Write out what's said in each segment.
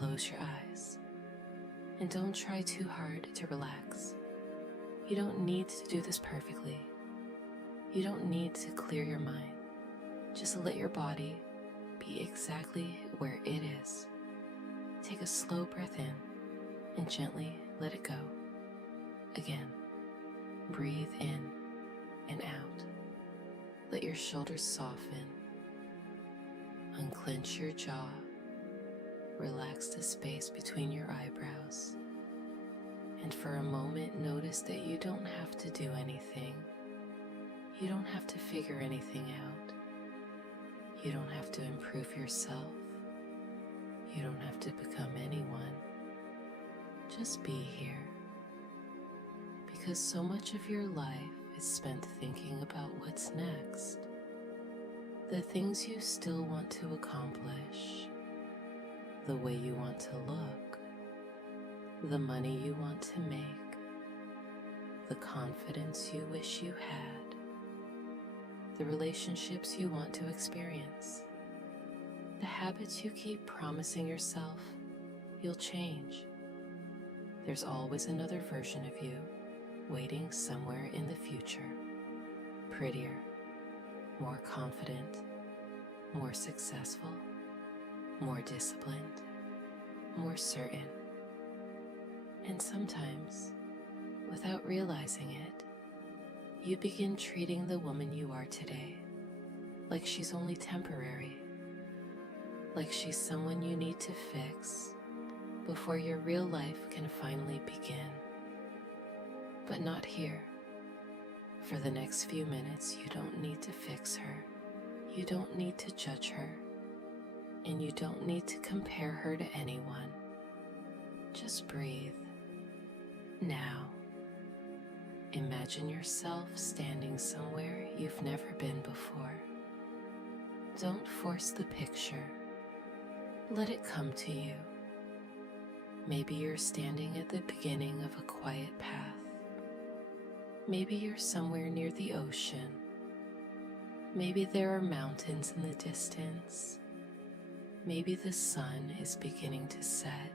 close your eyes. And don't try too hard to relax. You don't need to do this perfectly. You don't need to clear your mind. Just let your body be exactly where it is. Take a slow breath in and gently let it go. Again, breathe in and out. Let your shoulders soften. Unclench your jaw. Relax the space between your eyebrows. And for a moment, notice that you don't have to do anything. You don't have to figure anything out. You don't have to improve yourself. You don't have to become anyone. Just be here. Because so much of your life is spent thinking about what's next. The things you still want to accomplish. The way you want to look. The money you want to make. The confidence you wish you had. The relationships you want to experience. The habits you keep promising yourself you'll change. There's always another version of you waiting somewhere in the future. Prettier, more confident, more successful, more disciplined, more certain. And sometimes, without realizing it, you begin treating the woman you are today like she's only temporary, like she's someone you need to fix before your real life can finally begin. But not here. For the next few minutes, you don't need to fix her. You don't need to judge her. And you don't need to compare her to anyone. Just breathe. Now, imagine yourself standing somewhere you've never been before. Don't force the picture. Let it come to you. Maybe you're standing at the beginning of a quiet path. Maybe you're somewhere near the ocean. Maybe there are mountains in the distance. Maybe the sun is beginning to set,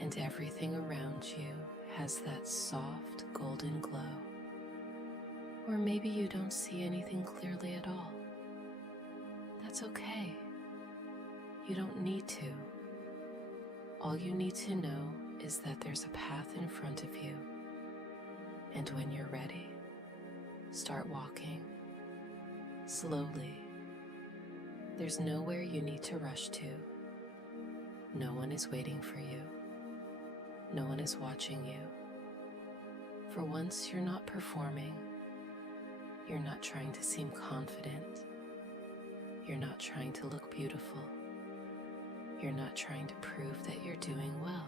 and everything around you has that soft golden glow. Or maybe you don't see anything clearly at all. That's okay. You don't need to. All you need to know is that there's a path in front of you. And when you're ready, start walking slowly. There's nowhere you need to rush to. No one is waiting for you. No one is watching you. For once, you're not performing. You're not trying to seem confident. You're not trying to look beautiful. You're not trying to prove that you're doing well.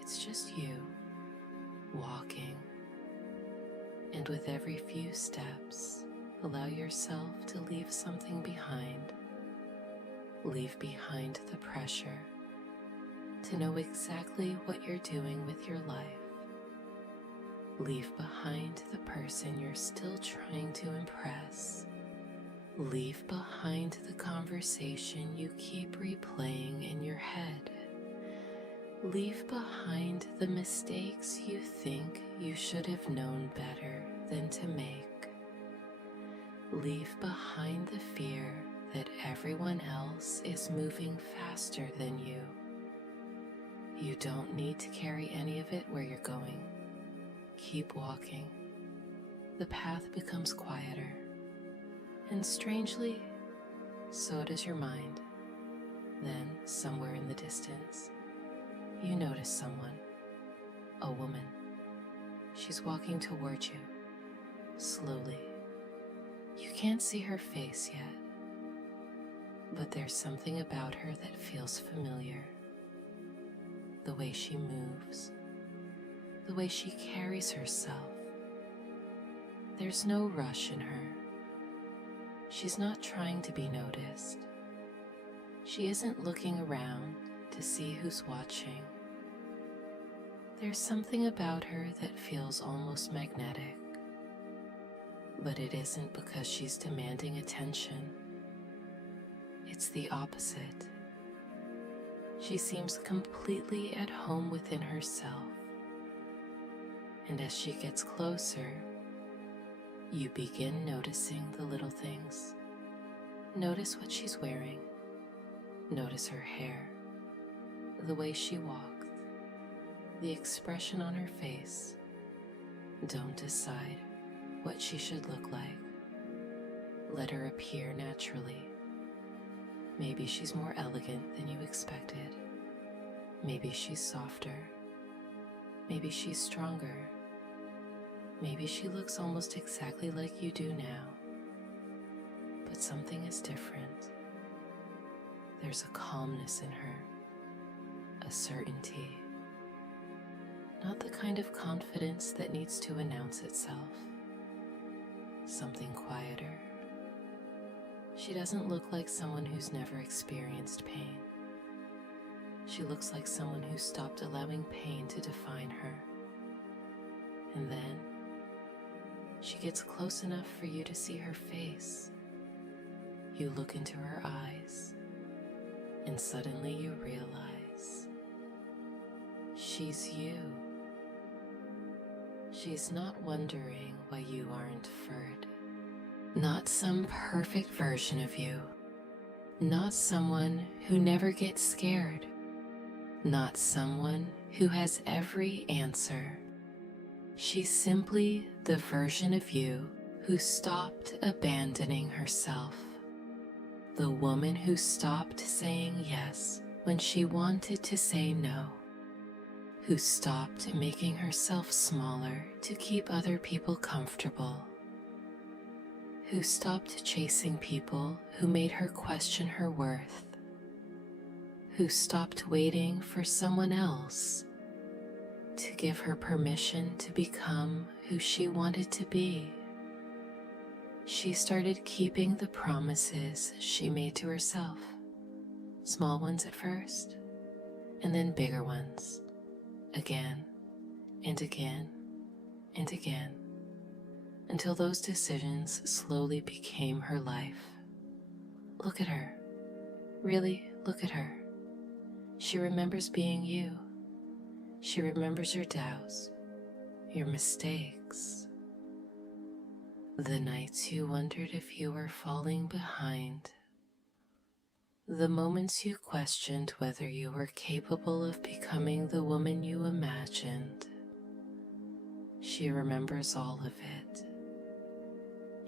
It's just you, walking. And with every few steps, allow yourself to leave something behind. Leave behind the pressure to know exactly what you're doing with your life. Leave behind the person you're still trying to impress. Leave behind the conversation you keep replaying in your head. Leave behind the mistakes you think you should have known better than to make. Leave behind the fear that everyone else is moving faster than you. You don't need to carry any of it where you're going. Keep walking. The path becomes quieter. And strangely, so does your mind. Then, somewhere in the distance, you notice someone, a woman. She's walking toward you, slowly. You can't see her face yet, but there's something about her that feels familiar. The way she moves, the way she carries herself. There's no rush in her. She's not trying to be noticed. She isn't looking around to see who's watching. There's something about her that feels almost magnetic. But it isn't because she's demanding attention. It's the opposite. She seems completely at home within herself. And as she gets closer, you begin noticing the little things. Notice what she's wearing. Notice her hair, the way she walks, the expression on her face. Don't decide what she should look like. Let her appear naturally. Maybe she's more elegant than you expected. Maybe she's softer. Maybe she's stronger. Maybe she looks almost exactly like you do now. But something is different. There's a calmness in her, a certainty. Not the kind of confidence that needs to announce itself. Something quieter. She doesn't look like someone who's never experienced pain. She looks like someone who stopped allowing pain to define her. And then she gets close enough for you to see her face. You look into her eyes, and suddenly you realize she's you. She's not wondering why you aren't furred. Not some perfect version of you. Not someone who never gets scared. Not someone who has every answer. She's simply the version of you who stopped abandoning herself. The woman who stopped saying yes when she wanted to say no. Who stopped making herself smaller to keep other people comfortable. Who stopped chasing people who made her question her worth. Who stopped waiting for someone else to give her permission to become who she wanted to be. She started keeping the promises she made to herself. Small ones at first, and then bigger ones. Again, and again, and again. Until those decisions slowly became her life. Look at her. Really, look at her. She remembers being you. She remembers your doubts, your mistakes, the nights you wondered if you were falling behind, the moments you questioned whether you were capable of becoming the woman you imagined. She remembers all of it.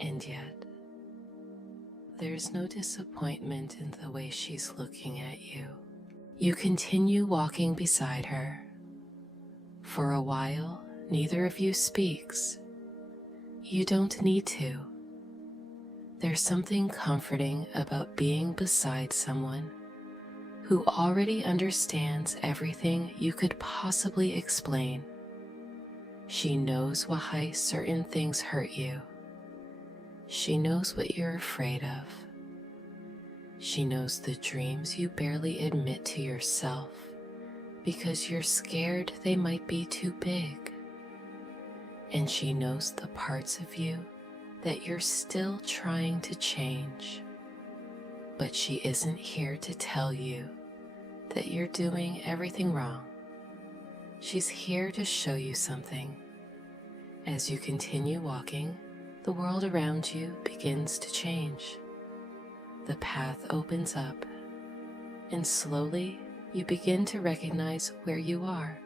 And yet, there's no disappointment in the way she's looking at you. You continue walking beside her. For a while, neither of you speaks. You don't need to. There's something comforting about being beside someone who already understands everything you could possibly explain. She knows why certain things hurt you. She knows what you're afraid of. She knows the dreams you barely admit to yourself because you're scared they might be too big. And she knows the parts of you that you're still trying to change. But she isn't here to tell you that you're doing everything wrong. She's here to show you something. As you continue walking, the world around you begins to change. The path opens up, and slowly you begin to recognize where you are.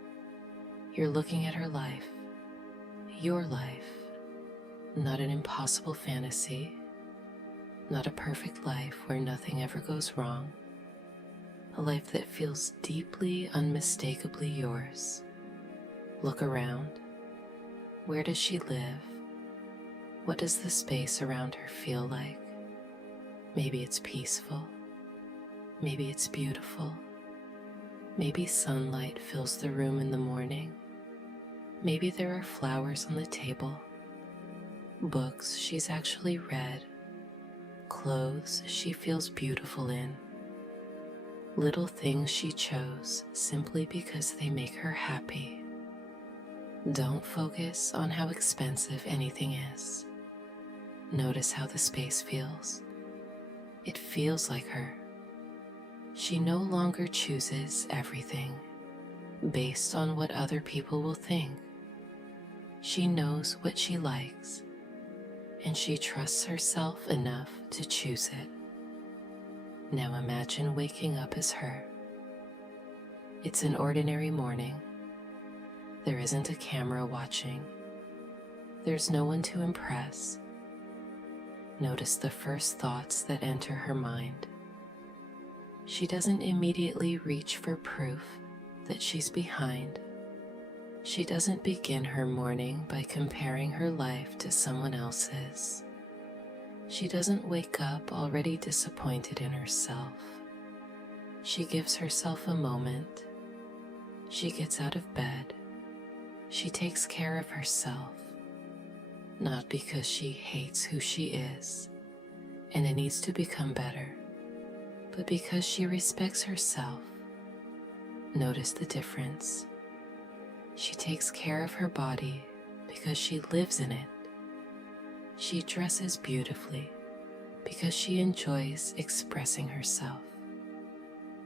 You're looking at her life, your life, not an impossible fantasy, not a perfect life where nothing ever goes wrong, a life that feels deeply, unmistakably yours. Look around. Where does she live? What does the space around her feel like? Maybe it's peaceful. Maybe it's beautiful. Maybe sunlight fills the room in the morning. Maybe there are flowers on the table. Books she's actually read. Clothes she feels beautiful in. Little things she chose simply because they make her happy. Don't focus on how expensive anything is. Notice how the space feels. It feels like her. She no longer chooses everything based on what other people will think. She knows what she likes, and she trusts herself enough to choose it. Now imagine waking up as her. It's an ordinary morning. There isn't a camera watching. There's no one to impress. Notice the first thoughts that enter her mind. She doesn't immediately reach for proof that she's behind. She doesn't begin her morning by comparing her life to someone else's. She doesn't wake up already disappointed in herself. She gives herself a moment. She gets out of bed. She takes care of herself, not because she hates who she is and it needs to become better, but because she respects herself. Notice the difference. She takes care of her body because she lives in it. She dresses beautifully because she enjoys expressing herself.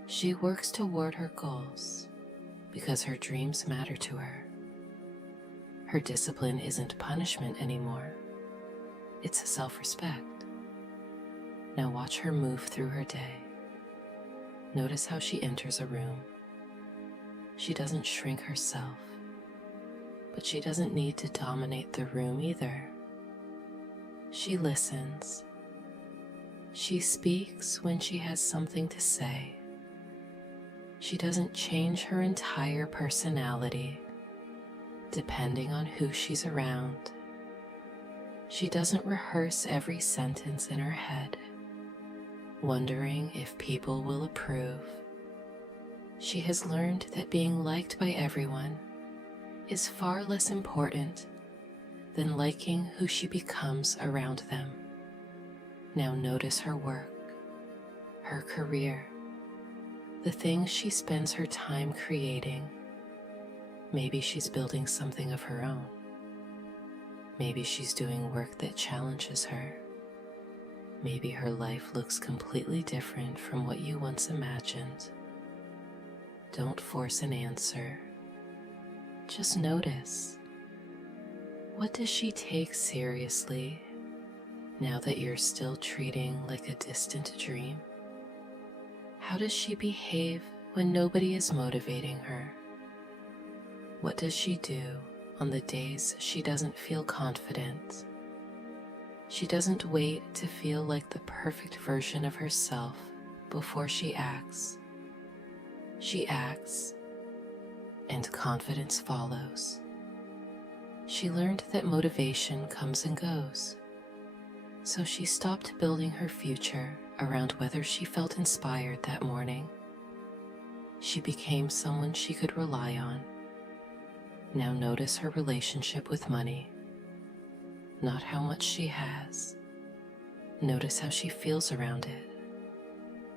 She works toward her goals because her dreams matter to her. Her discipline isn't punishment anymore. It's self-respect. Now watch her move through her day. Notice how she enters a room. She doesn't shrink herself, but she doesn't need to dominate the room either. She listens. She speaks when she has something to say. She doesn't change her entire personality depending on who she's around. She doesn't rehearse every sentence in her head, wondering if people will approve. She has learned that being liked by everyone is far less important than liking who she becomes around them. Now notice her work, her career, the things she spends her time creating. Maybe she's building something of her own. Maybe she's doing work that challenges her. Maybe her life looks completely different from what you once imagined. Don't force an answer. Just notice. What does she take seriously now that you're still treating like a distant dream? How does she behave when nobody is motivating her? What does she do on the days she doesn't feel confident? She doesn't wait to feel like the perfect version of herself before she acts. She acts, and confidence follows. She learned that motivation comes and goes, so she stopped building her future around whether she felt inspired that morning. She became someone she could rely on. Now notice her relationship with money, not how much she has. Notice how she feels around it.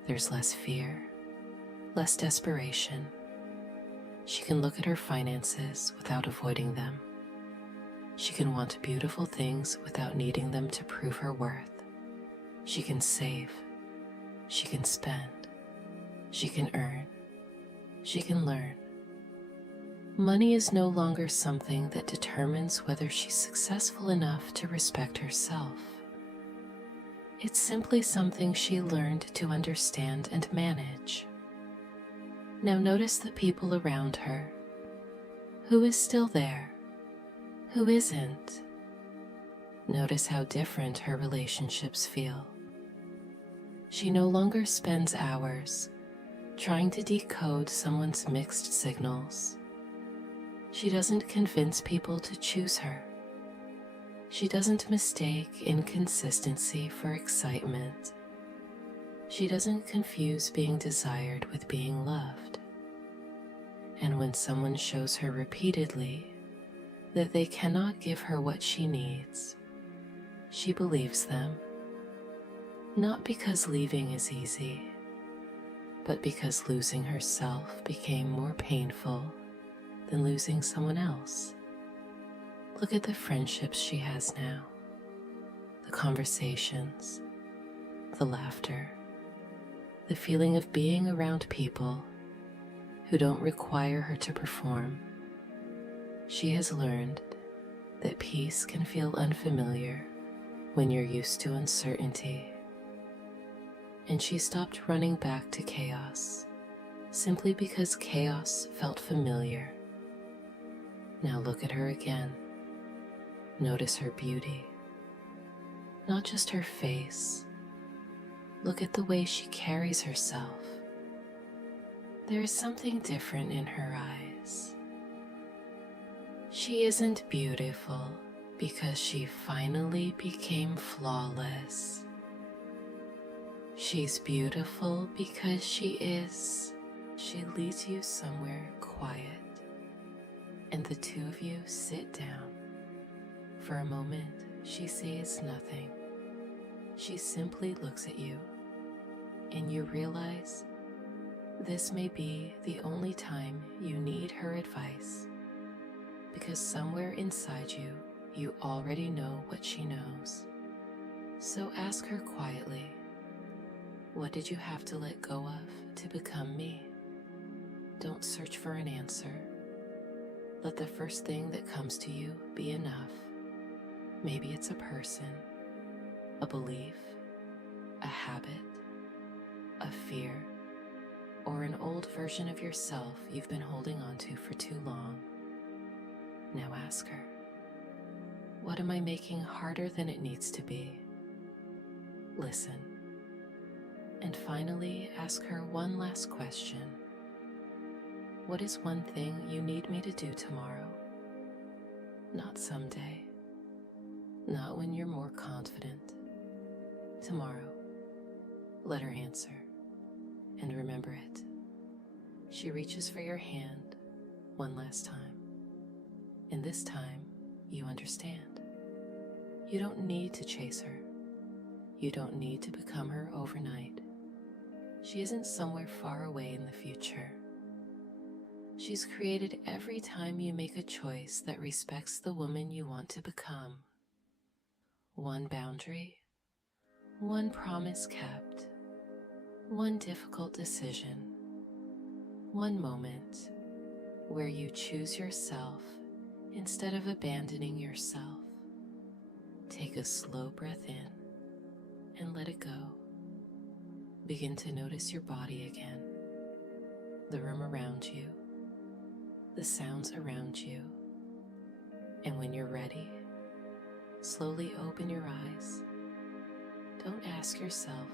There's less fear, less desperation. She can look at her finances without avoiding them. She can want beautiful things without needing them to prove her worth. She can save. She can spend. She can earn. She can learn. Money is no longer something that determines whether she's successful enough to respect herself. It's simply something she learned to understand and manage. Now notice the people around her. Who is still there? Who isn't? Notice how different her relationships feel. She no longer spends hours trying to decode someone's mixed signals. She doesn't convince people to choose her. She doesn't mistake inconsistency for excitement. She doesn't confuse being desired with being loved. And when someone shows her repeatedly that they cannot give her what she needs, she believes them. Not because leaving is easy, but because losing herself became more painful than losing someone else. Look at the friendships she has now, the conversations, the laughter, the feeling of being around people who don't require her to perform. She has learned that peace can feel unfamiliar when you're used to uncertainty, and she stopped running back to chaos simply because chaos felt familiar. Now look at her again. Notice her beauty, not just her face. Look at the way she carries herself. There is something different in her eyes. She isn't beautiful because she finally became flawless. She's beautiful because she is. She leads you somewhere quiet, and the two of you sit down. For a moment, she says nothing. She simply looks at you, and you realize this may be the only time you need her advice, because somewhere inside you, you already know what she knows. So ask her quietly, what did you have to let go of to become me? Don't search for an answer. Let the first thing that comes to you be enough. Maybe it's a person, a belief, a habit, a fear, or an old version of yourself you've been holding on to for too long. Now ask her, what am I making harder than it needs to be? Listen. And finally, ask her one last question. What is one thing you need me to do tomorrow? Not someday. Not when you're more confident. Tomorrow. Let her answer. And remember it. She reaches for your hand one last time. And this time, you understand. You don't need to chase her. You don't need to become her overnight. She isn't somewhere far away in the future. She's created every time you make a choice that respects the woman you want to become. One boundary, one promise kept, one difficult decision, one moment where you choose yourself instead of abandoning yourself. Take a slow breath in and let it go. Begin to notice your body again, the room around you, the sounds around you, and when you're ready, slowly open your eyes. Don't ask yourself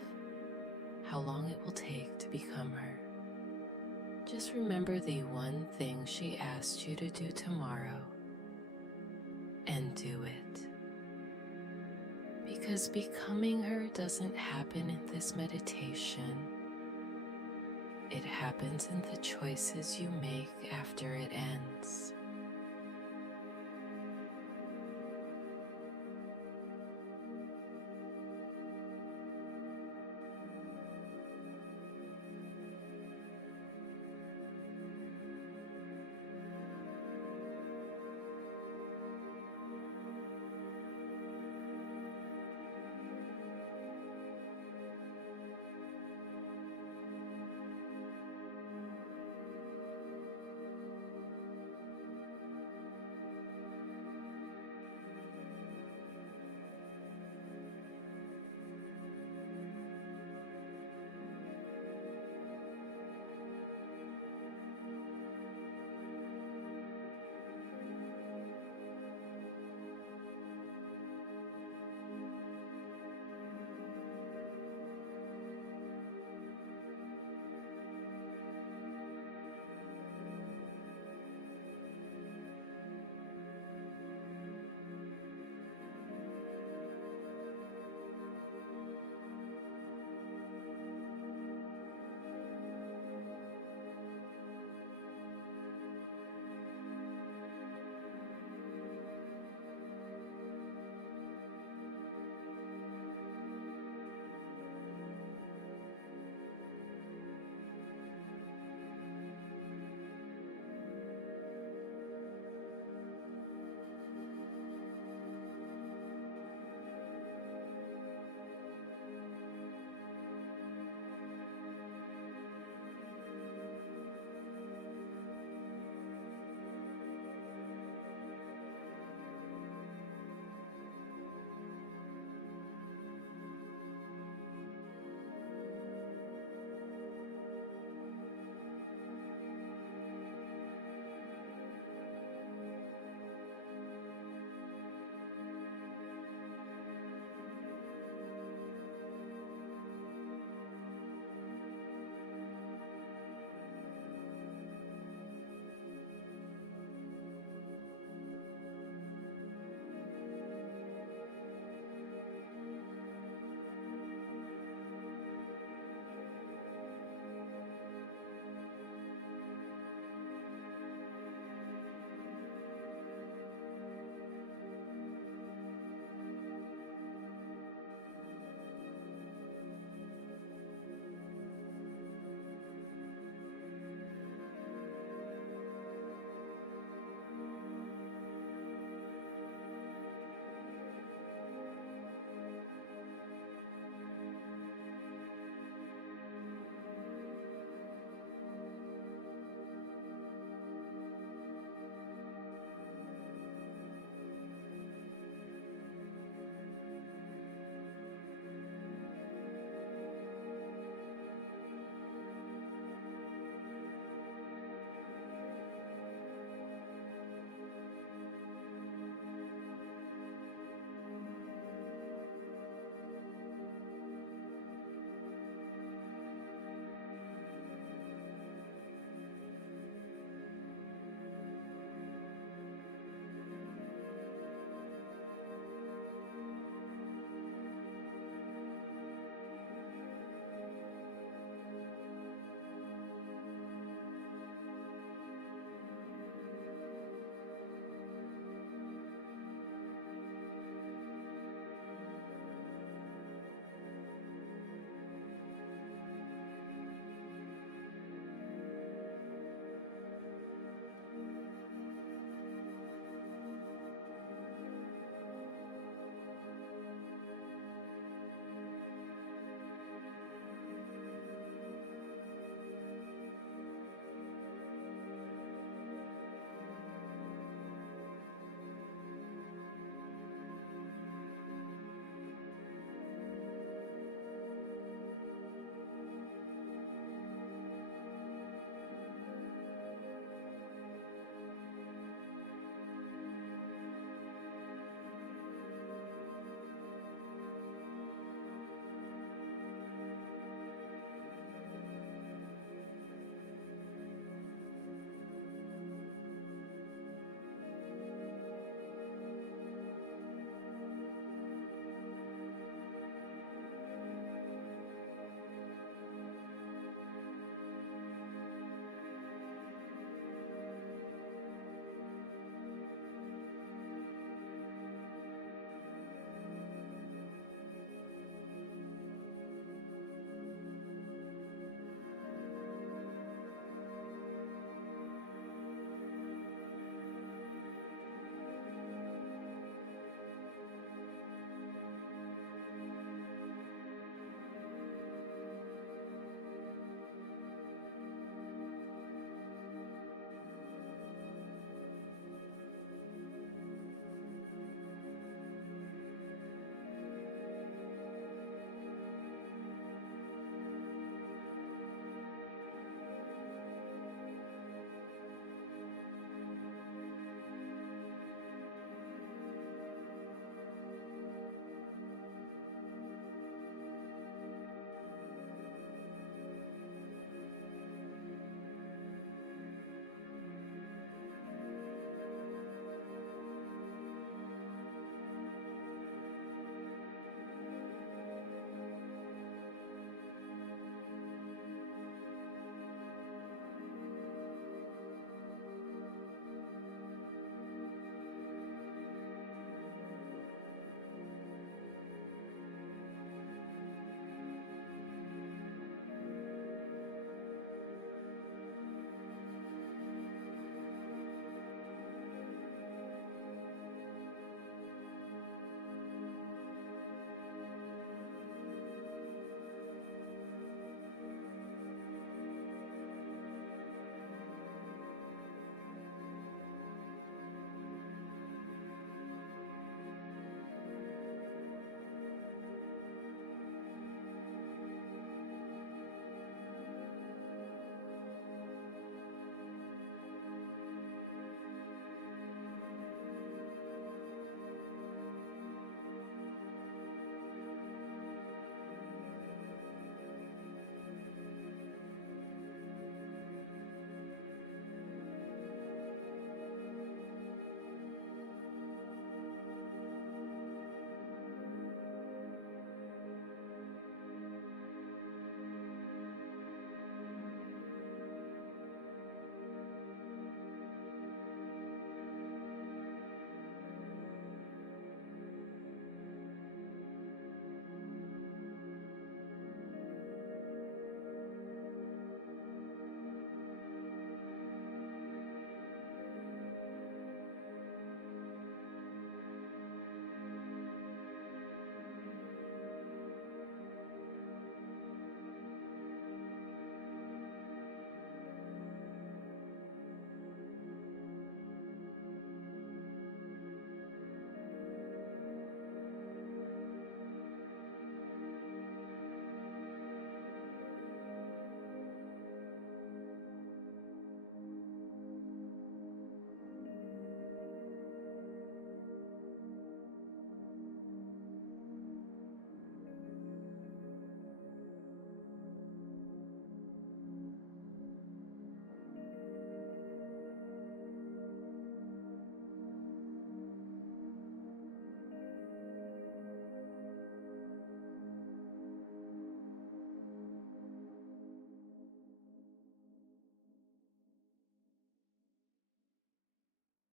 how long it will take to become her. Just remember the one thing she asked you to do tomorrow, and do it. Because becoming her doesn't happen in this meditation. It happens in the choices you make after it ends.